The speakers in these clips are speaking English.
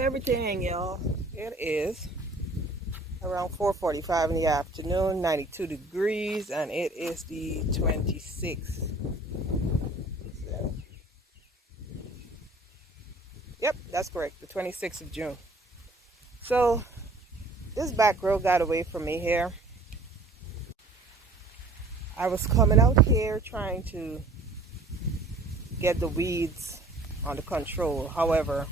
Everything, y'all. It is around 4:45 in the afternoon, 92 degrees, and it is the 26th. So, yep, that's correct, the 26th of June. So this back row got away from me here. I was coming out here trying to get the weeds under control. However,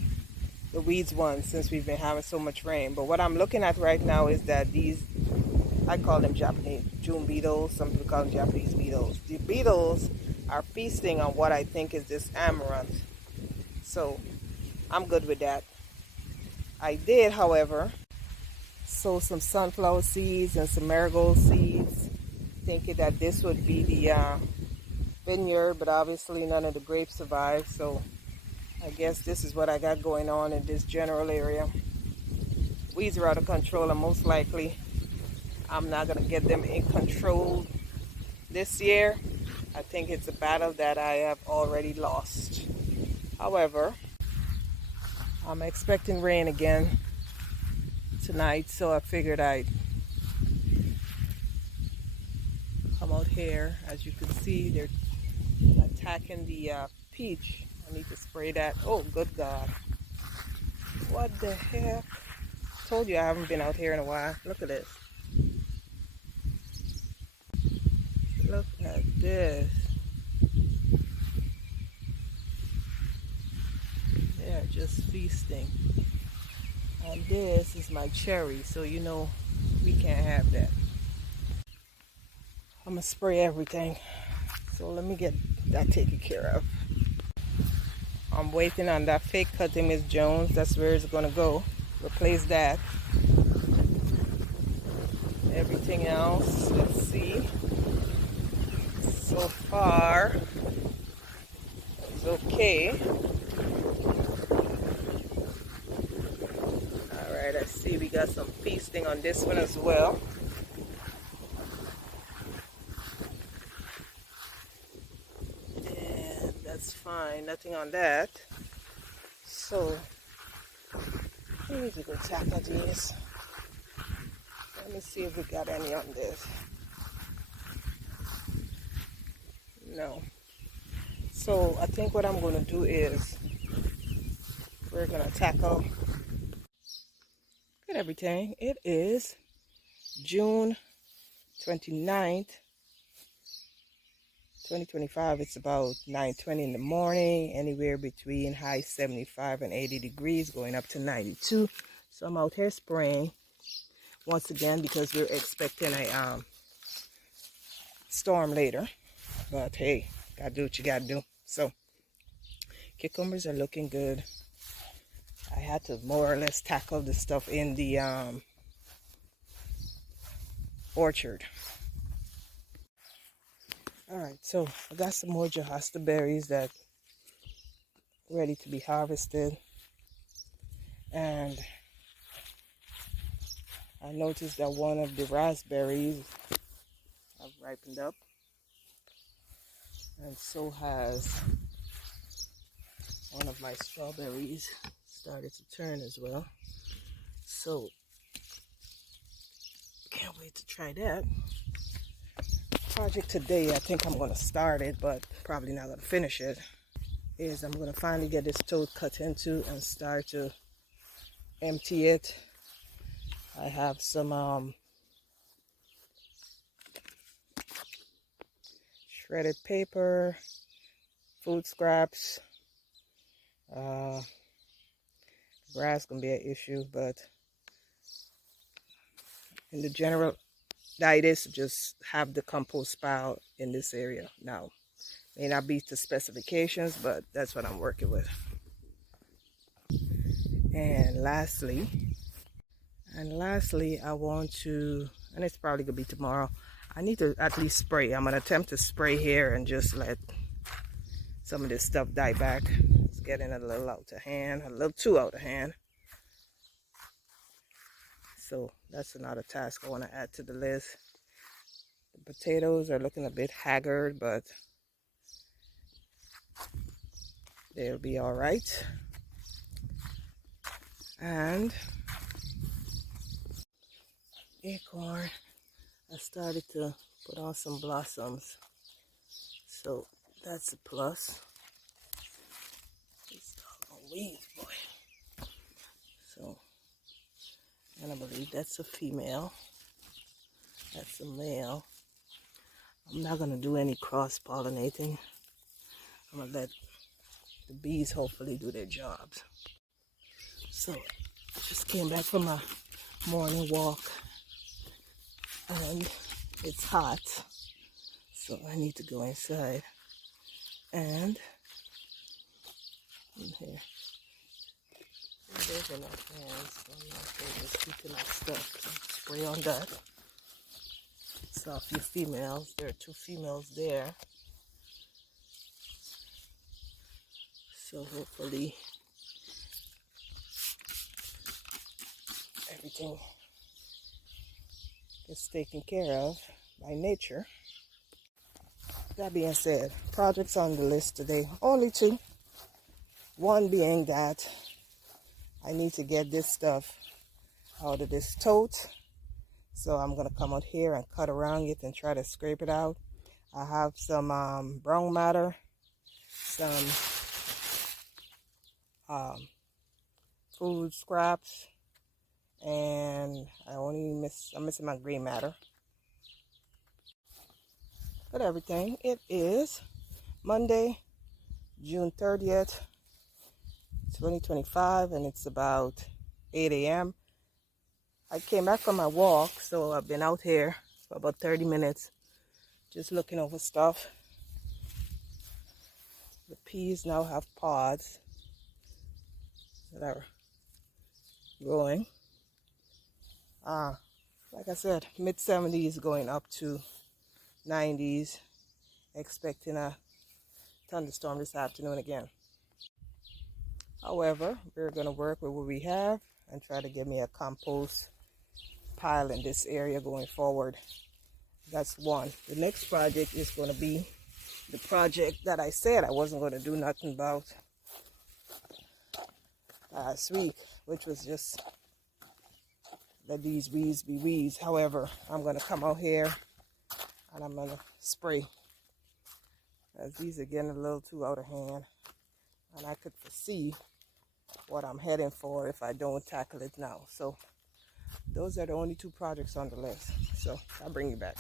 the weeds won since we've been having so much rain. But what I'm looking at right now is that these, I call them Japanese June beetles. Some people call them Japanese beetles. The beetles are feasting on what I think is this amaranth. So I'm good with that. I did, however, sow some sunflower seeds and some marigold seeds, thinking that this would be the vineyard, but obviously none of the grapes survived. So I guess this is what I got going on in this general area. Weeds are out of control, and most likely I'm not going to get them in control this year. I think it's a battle that I have already lost. However, I'm expecting rain again tonight, so I figured I'd come out here. As you can see, they're attacking the peach. I need to spray that. Oh, good God. What the heck? Told you I haven't been out here in a while. Look at this. Look at this. They're just feasting. And this is my cherry, so you know we can't have that. I'm gonna spray everything. So let me get that taken care of. I'm waiting on that fake cutting Miss Jones. That's where it's gonna go. Replace that. Everything else, let's see. So far, it's okay. Alright, I see we got some feasting on this one as well. And that's fine, nothing on that. So, we need to go tackle these. Let me see if we got any on this. No. So I think what I'm going to do is we're going to tackle everything. It is June 29th, 2025. It's about 9:20 in the morning, anywhere between high 75 and 80 degrees, going up to 92. So I'm out here spraying once again because we're expecting a storm later. But hey, gotta do what you gotta do. So cucumbers are looking good. I had to more or less tackle the stuff in the orchard. Alright, so I got some more Johansta berries that ready to be harvested. And I noticed that one of the raspberries have ripened up. And so has one of my strawberries started to turn as well. So, can't wait to try that. Project today, I think I'm going to start it, but probably not going to finish it, is I'm going to finally get this toad cut into and start to empty it. I have some shredded paper, food scraps. Grass gonna be an issue, but in the general diet is just have the compost pile in this area. Now, may not be to specifications, but that's what I'm working with. And lastly, I want to, and it's probably gonna be tomorrow, I need to at least spray. I'm gonna attempt to spray here and just let some of this stuff die back. It's getting a little out of hand, a little too out of hand. So that's another task I want to add to the list. The potatoes are looking a bit haggard, but they'll be all right. And acorn, I started to put on some blossoms. So that's a plus. These doggone weeds, boy. So, and I believe that's a female. That's a male. I'm not going to do any cross-pollinating. I'm going to let the bees hopefully do their jobs. So, I just came back from my morning walk. And it's hot. So, I need to go inside. And, in here. There's enough hands. I'm not going to stick to my stuff. So spray on that. Saw a few females. There are 2 females there. So hopefully everything is taken care of by nature. That being said, projects on the list today, only 2. One being that I need to get this stuff out of this tote. So I'm going to come out here and cut around it and try to scrape it out. I have some brown matter, some food scraps, and I'm missing my green matter. But everything, it is Monday, June 30th, 2025, and it's about 8 a.m. I came back from my walk, so I've been out here for about 30 minutes just looking over stuff. The peas now have pods that are growing. Like I said, mid-70s going up to 90s. Expecting a thunderstorm this afternoon again. However, we're going to work with what we have and try to get me a compost pile in this area going forward. That's one. The next project is going to be the project that I said I wasn't going to do nothing about last week, which was just let these weeds be weeds. However, I'm going to come out here and I'm going to spray, as these are getting a little too out of hand, and I could foresee what I'm heading for if I don't tackle it now. So those are the only 2 projects on the list. So I'll bring you back.